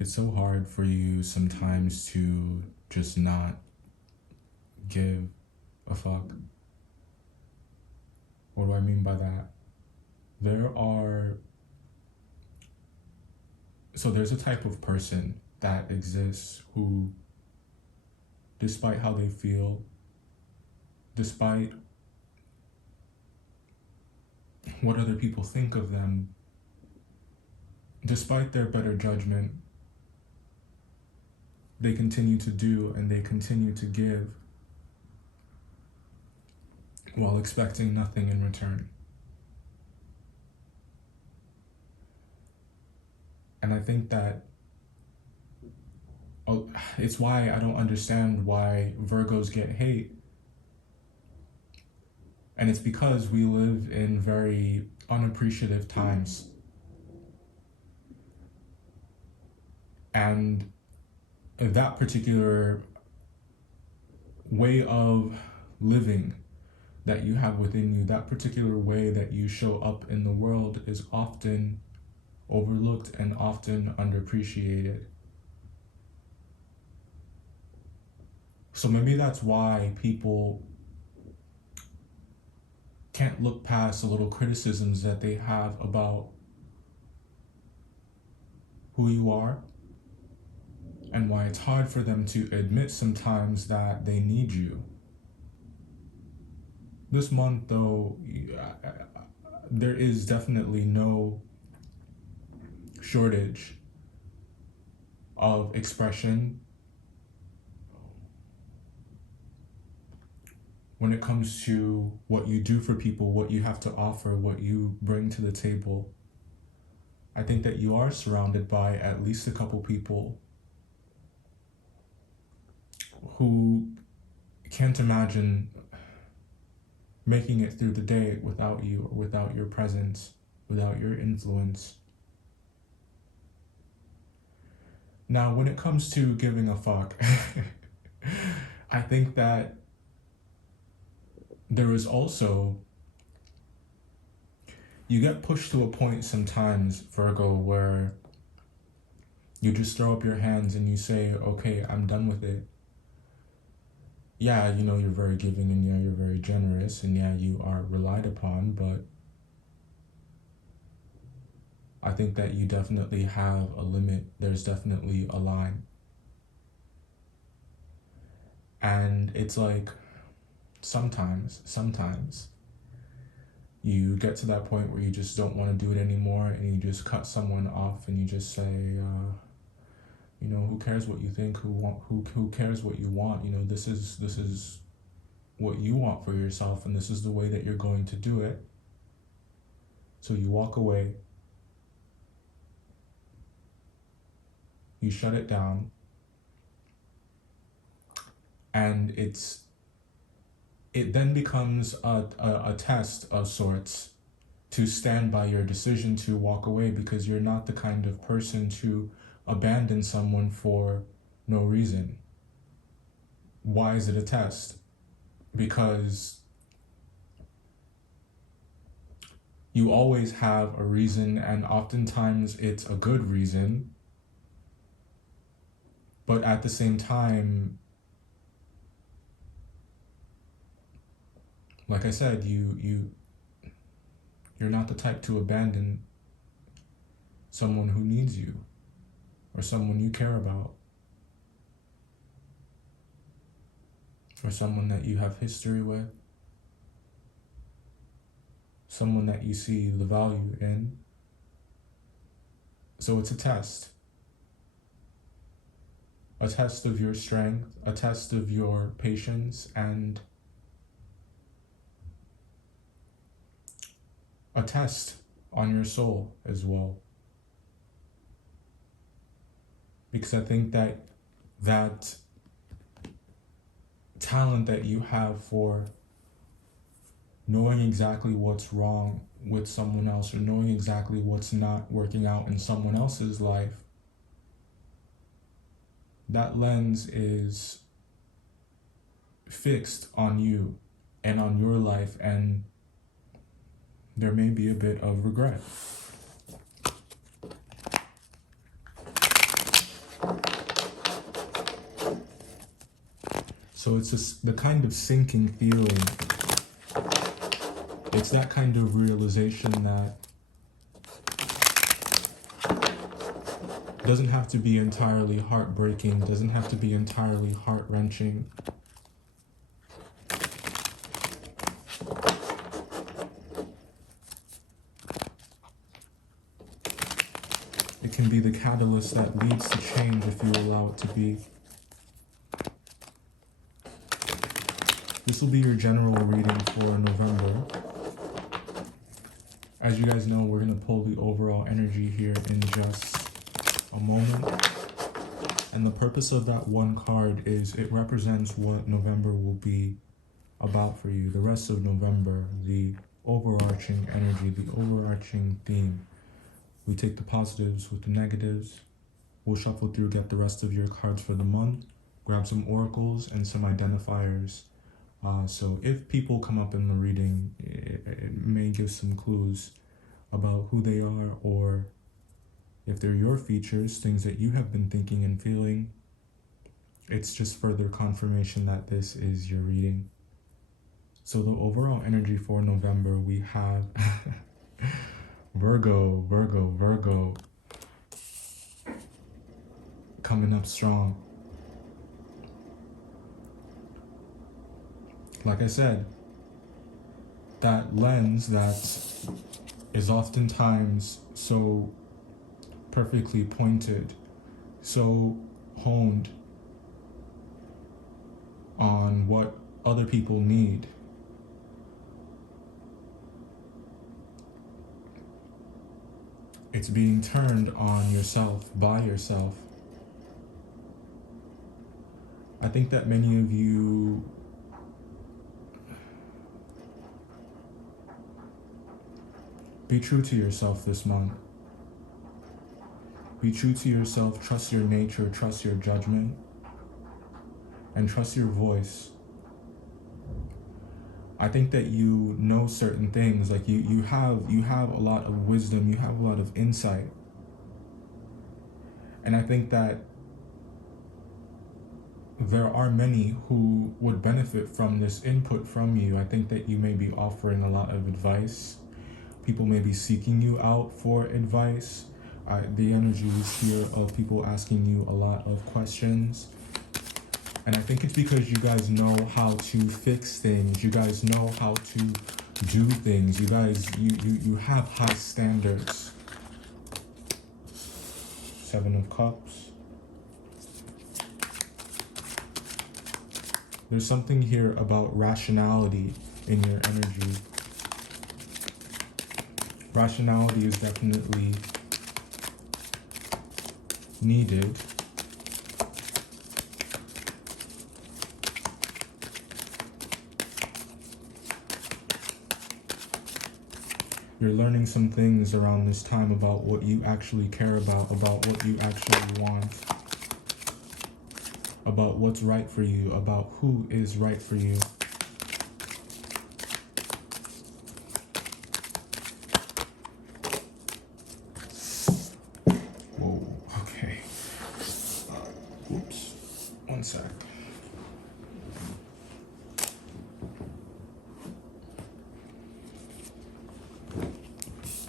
It's so hard for you sometimes to just not give a fuck. What do I mean by that? There's a type of person that exists who, despite how they feel, despite what other people think of them, despite their better judgment, they continue to do and they continue to give while expecting nothing in return. And I think that it's why I don't understand why Virgos get hate. And it's because we live in very unappreciative times. And that particular way of living that you have within you, that particular way that you show up in the world is often overlooked and often underappreciated. So maybe that's why people can't look past the little criticisms that they have about who you are, and why it's hard for them to admit sometimes that they need you. This month, though, there is definitely no shortage of expression when it comes to what you do for people, what you have to offer, what you bring to the table. I think that you are surrounded by at least a couple people who can't imagine making it through the day without you, or without your presence, without your influence. Now, when it comes to giving a fuck, I think that there is also, you get pushed to a point sometimes, Virgo, where you just throw up your hands and you say, okay, I'm done with it. Yeah, you're very giving, and yeah, you're very generous, and yeah, you are relied upon, but I think that you definitely have a limit. There's definitely a line. And it's like, sometimes you get to that point where you just don't want to do it anymore, and you just cut someone off, and you just say, who cares what you think? Who cares what you want? This is what you want for yourself, and this is the way that you're going to do it. So you walk away, you shut it down, and it then becomes a test of sorts to stand by your decision to walk away, because you're not the kind of person to abandon someone for no reason. Why is it a test? Because you always have a reason, and oftentimes it's a good reason, but at the same time, like I said, you're not the type to abandon someone who needs you, or someone you care about, or someone that you have history with, someone that you see the value in. So it's a test of your strength, a test of your patience, and a test on your soul as well. Because I think that talent that you have for knowing exactly what's wrong with someone else, or knowing exactly what's not working out in someone else's life, that lens is fixed on you and on your life, and there may be a bit of regret. So it's just the kind of sinking feeling. It's that kind of realization that doesn't have to be entirely heartbreaking, doesn't have to be entirely heart-wrenching. It can be the catalyst that leads to change if you allow it to be. This will be your general reading for November. As you guys know, we're going to pull the overall energy here in just a moment. And the purpose of that one card is it represents what November will be about for you. The rest of November, the overarching energy, the overarching theme. We take the positives with the negatives. We'll shuffle through, get the rest of your cards for the month, grab some oracles and some identifiers. So if people come up in the reading, it may give some clues about who they are, or if they're your features, things that you have been thinking and feeling. It's just further confirmation that this is your reading. So the overall energy for November, we have Virgo, Virgo, Virgo coming up strong. Like I said, that lens that is oftentimes so perfectly pointed, so honed on what other people need. It's being turned on yourself, by yourself. I think that many of you be true to yourself this month. Be true to yourself, trust your nature, trust your judgment, and trust your voice. I think that you know certain things, like you have a lot of wisdom, you have a lot of insight. And I think that there are many who would benefit from this input from you. I think that you may be offering a lot of advice. People may be seeking you out for advice. The energy is here of people asking you a lot of questions. And I think it's because you guys know how to fix things. You guys know how to do things. You guys, you have high standards. 7 of Cups. There's something here about rationality in your energy. Rationality is definitely needed. You're learning some things around this time about what you actually care about what you actually want, about what's right for you, about who is right for you. Whoa, okay. Whoops. One sec.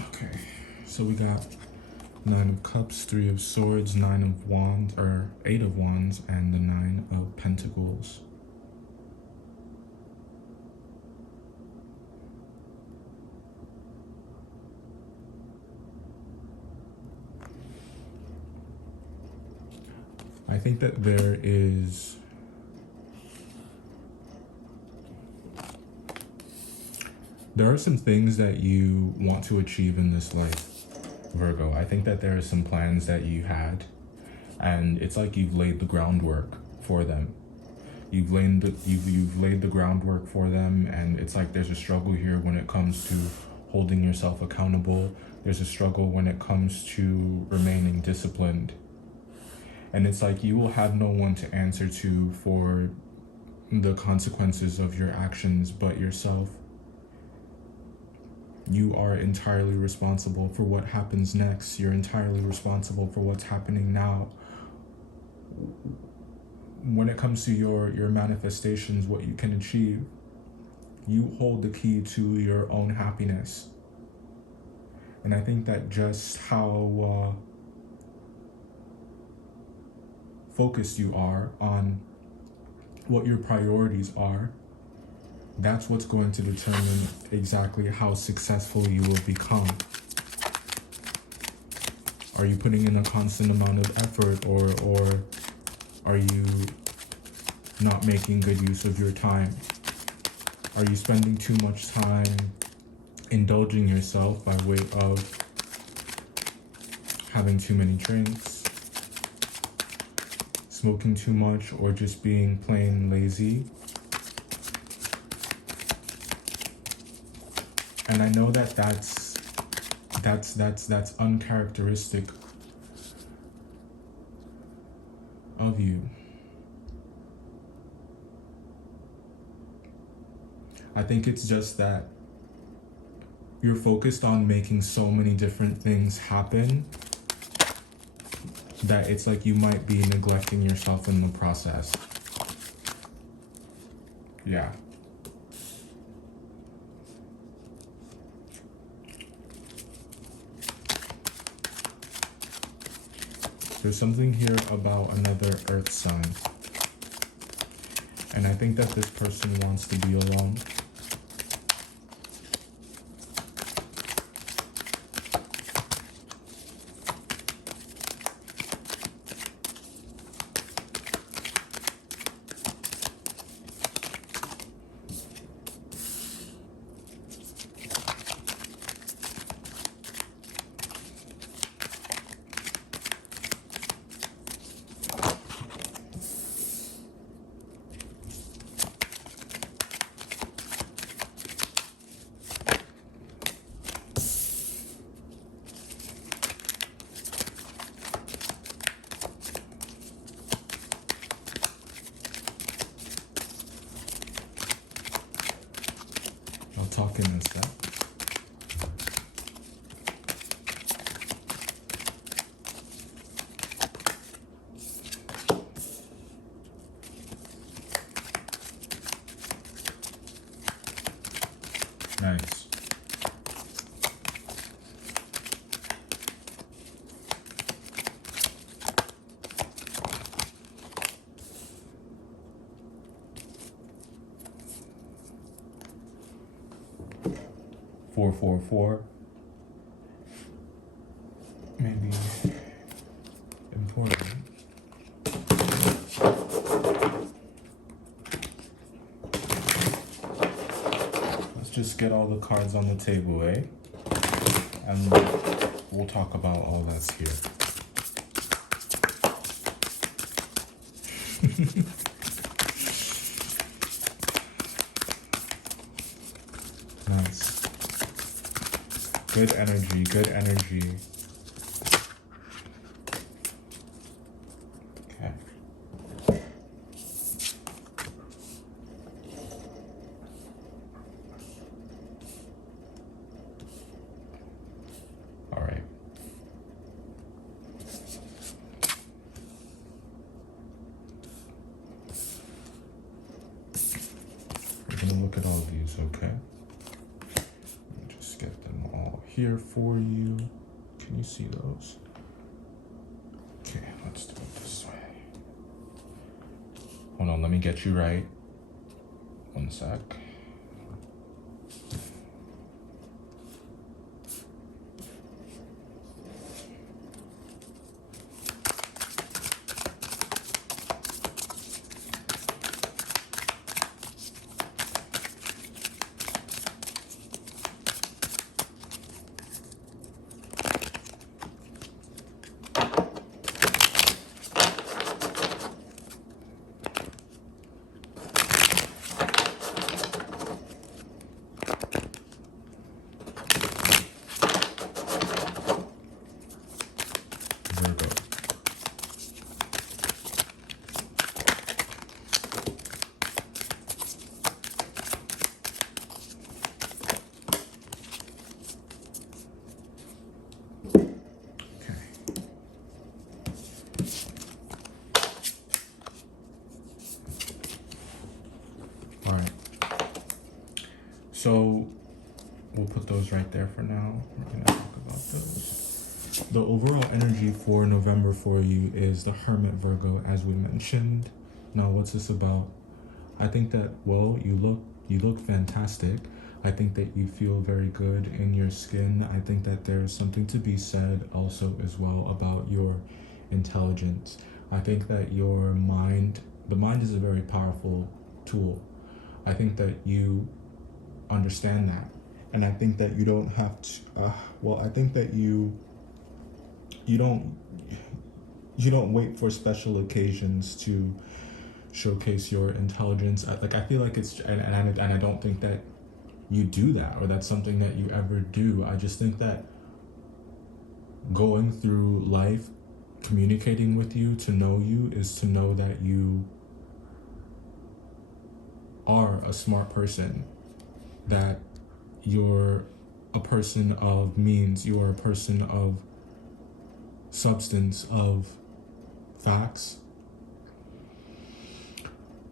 Okay, so we got 9 of Cups, 3 of Swords, 9 of Wands, or 8 of Wands, and the 9 of Pentacles. I think that there are some things that you want to achieve in this life, Virgo. I think that there are some plans that you had, and it's like you've laid the groundwork for them. You've laid the groundwork for them, and it's like there's a struggle here when it comes to holding yourself accountable. There's a struggle when it comes to remaining disciplined. And it's like you will have no one to answer to for the consequences of your actions but yourself. You are entirely responsible for what happens next. You're entirely responsible for what's happening now. when it comes to your manifestations, what you can achieve, you hold the key to your own happiness. And I think that just how focused you are on what your priorities are, that's what's going to determine exactly how successful you will become. Are you putting in a constant amount of effort, or are you not making good use of your time? Are you spending too much time indulging yourself by way of having too many drinks, smoking too much, or just being plain lazy? And I know that that's uncharacteristic of you. I think it's just that you're focused on making so many different things happen that it's like you might be neglecting yourself in the process. Yeah. There's something here about another earth sign. And I think that this person wants to be alone. I'll talk in a sec. Nice. Four, 4. Maybe important. Let's just get all the cards on the table, eh? And we'll talk about all that's here. Nice. Good energy, good energy. Okay. All right. We're gonna look at all of these, okay? Get them all here for you. Can you see those? Okay, let's do it this way. Hold on, let me get you right. One sec. So we'll put those right there for now. We're gonna talk about those. The overall energy for November for you is the Hermit Virgo, as we mentioned. Now, what's this about? I think that, well, you look fantastic. I think that you feel very good in your skin. I think that there's something to be said also as well about your intelligence. I think that the mind is a very powerful tool. I think that you understand that. And I think that you don't have to, I think that you don't wait for special occasions to showcase your intelligence. I feel like it's, and I don't think that you do that, or that's something that you ever do. I just think that going through life, communicating with you, to know you, is to know that you are a smart person, that you're a person of means, you are a person of substance, of facts.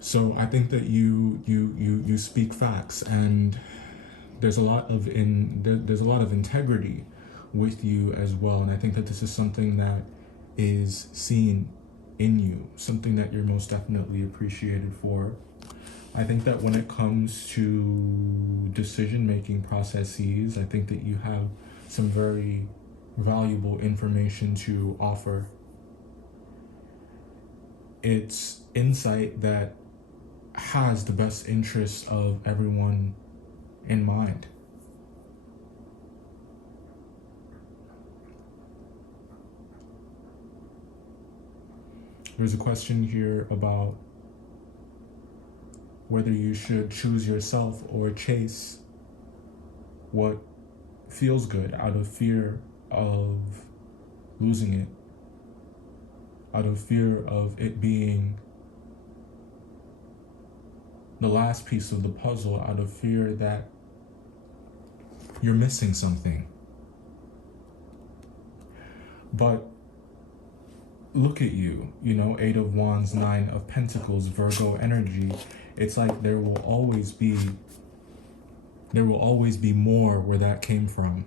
So I think that you speak facts, and there's a lot of integrity with you as well. And I think that this is something that is seen in you, something that you're most definitely appreciated for. I think that when it comes to decision-making processes, I think that you have some very valuable information to offer. It's insight that has the best interest of everyone in mind. There's a question here about whether you should choose yourself or chase what feels good out of fear of losing it, out of fear of it being the last piece of the puzzle, out of fear that you're missing something. But look at you, 8 of Wands, 9 of Pentacles, Virgo energy. It's like there will always be more where that came from.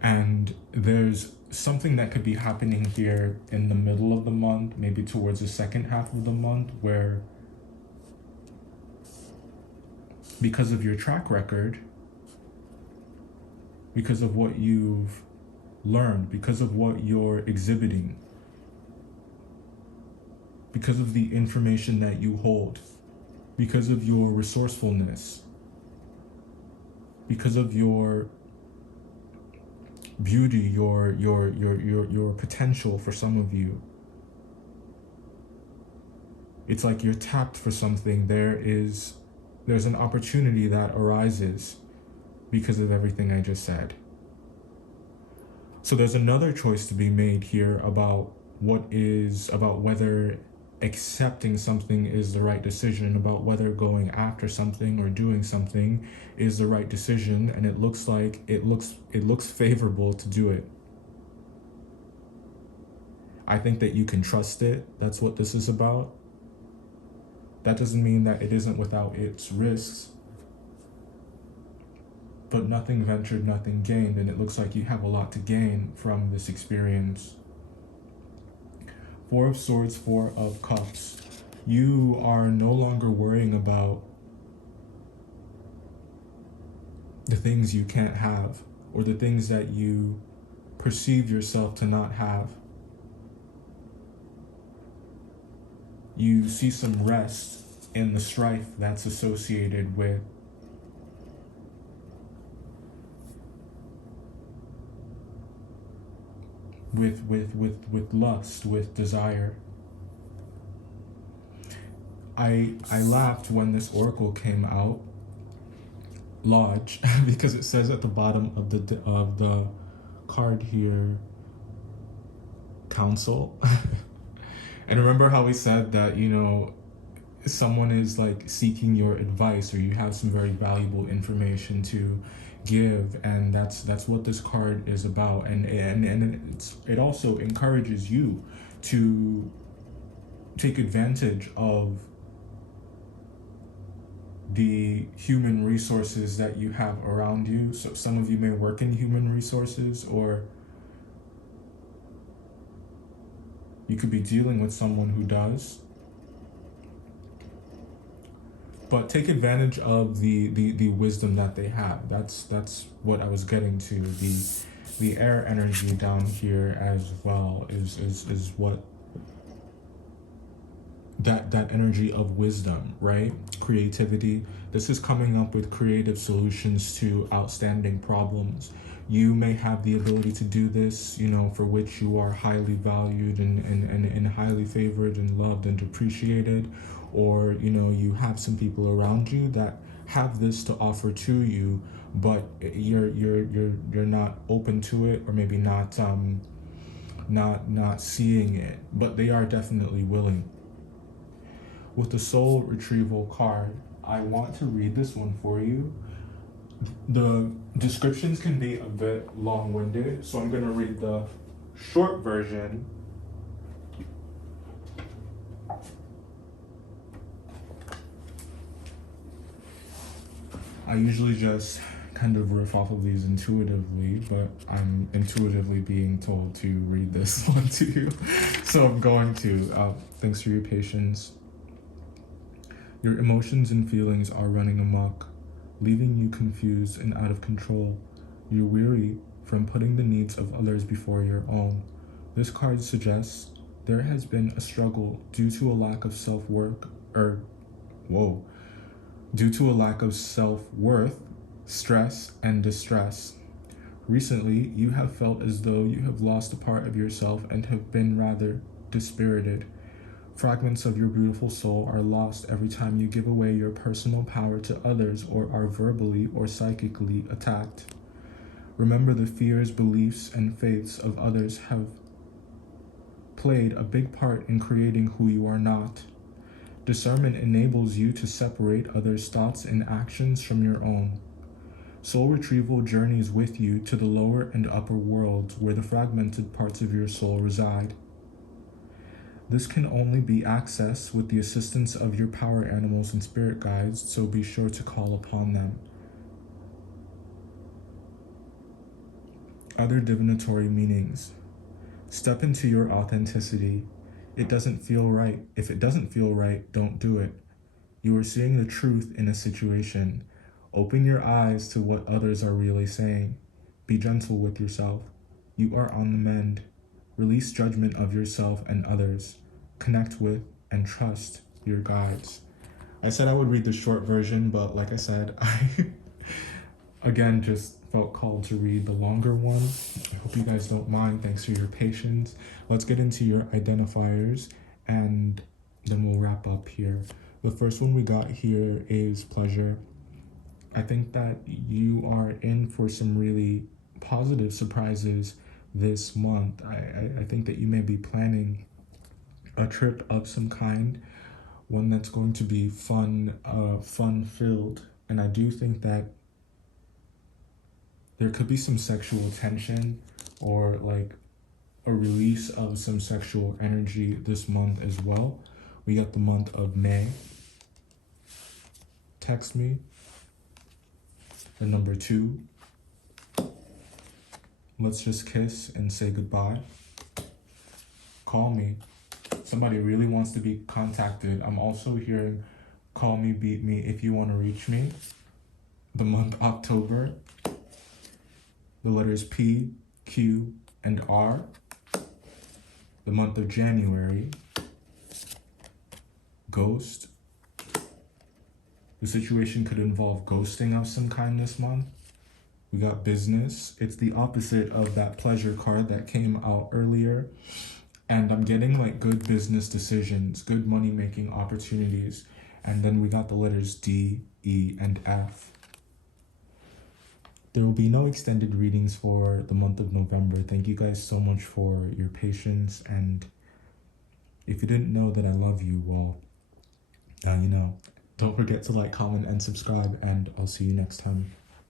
And there's something that could be happening here in the middle of the month, maybe towards the second half of the month, where because of your track record, because of what you've learned, because of what you're exhibiting, because of the information that you hold, because of your resourcefulness, because of your beauty, your potential for some of you. It's like you're tapped for something. There's an opportunity that arises because of everything I just said. So there's another choice to be made here about whether accepting something is the right decision, about whether going after something or doing something is the right decision, and it looks like it looks favorable to do it. I think that you can trust it. That's what this is about. That doesn't mean that it isn't without its risks. But nothing ventured, nothing gained, and it looks like you have a lot to gain from this experience. 4 of Swords, 4 of Cups. You are no longer worrying about the things you can't have, or the things that you perceive yourself to not have. You see some rest in the strife that's associated with lust, with desire. I laughed when this oracle came out, Lodge, because it says at the bottom of the card here, counsel. And remember how we said that, someone is like seeking your advice, or you have some very valuable information to give, and that's what this card is about. And it also encourages you to take advantage of the human resources that you have around you. So some of you may work in human resources, or you could be dealing with someone who does. But take advantage of the wisdom that they have. That's what I was getting to. The air energy down here as well is what that energy of wisdom, right? Creativity. This is coming up with creative solutions to outstanding problems. You may have the ability to do this, for which you are highly valued and highly favored and loved and appreciated, or you have some people around you that have this to offer to you, but you're not open to it, or maybe not seeing it, but they are definitely willing. With the soul retrieval card, I want to read this one for you. The descriptions can be a bit long-winded, so I'm going to read the short version. I usually just kind of riff off of these intuitively, but I'm intuitively being told to read this one to you. So I'm going to. Thanks for your patience. Your emotions and feelings are running amok, leaving you confused and out of control. You're weary from putting the needs of others before your own. This card suggests there has been a struggle due to a lack of due to a lack of self-worth, stress, and distress. Recently, you have felt as though you have lost a part of yourself and have been rather dispirited. Fragments of your beautiful soul are lost every time you give away your personal power to others or are verbally or psychically attacked. Remember, the fears, beliefs, and faiths of others have played a big part in creating who you are not. Discernment enables you to separate others' thoughts and actions from your own. Soul retrieval journeys with you to the lower and upper worlds where the fragmented parts of your soul reside. This can only be accessed with the assistance of your power animals and spirit guides, so be sure to call upon them. Other divinatory meanings. Step into your authenticity. It doesn't feel right. If it doesn't feel right, don't do it. You are seeing the truth in a situation. Open your eyes to what others are really saying. Be gentle with yourself. You are on the mend. Release judgment of yourself and others. Connect with and trust your guides. I said I would read the short version, but like I said, I again just felt called to read the longer one. I hope you guys don't mind. Thanks for your patience. Let's get into your identifiers and then we'll wrap up here. The first one we got here is pleasure. I think that you are in for some really positive surprises this month. I think that you may be planning a trip of some kind, one that's going to be fun filled. And I do think that there could be some sexual tension or like a release of some sexual energy this month as well. We got the month of May. Text me. The number 2. Let's just kiss and say goodbye. Call me. Somebody really wants to be contacted. I'm also hearing call me, beat me if you want to reach me. The month October. The letters P, Q, and R. The month of January. Ghost. The situation could involve ghosting of some kind this month. We got business. It's the opposite of that pleasure card that came out earlier. And I'm getting like good business decisions, good money-making opportunities. And then we got the letters D, E, and F. There will be no extended readings for the month of November. Thank you guys so much for your patience. And if you didn't know that I love you, well, now you know. Don't forget to like, comment, and subscribe, and I'll see you next time.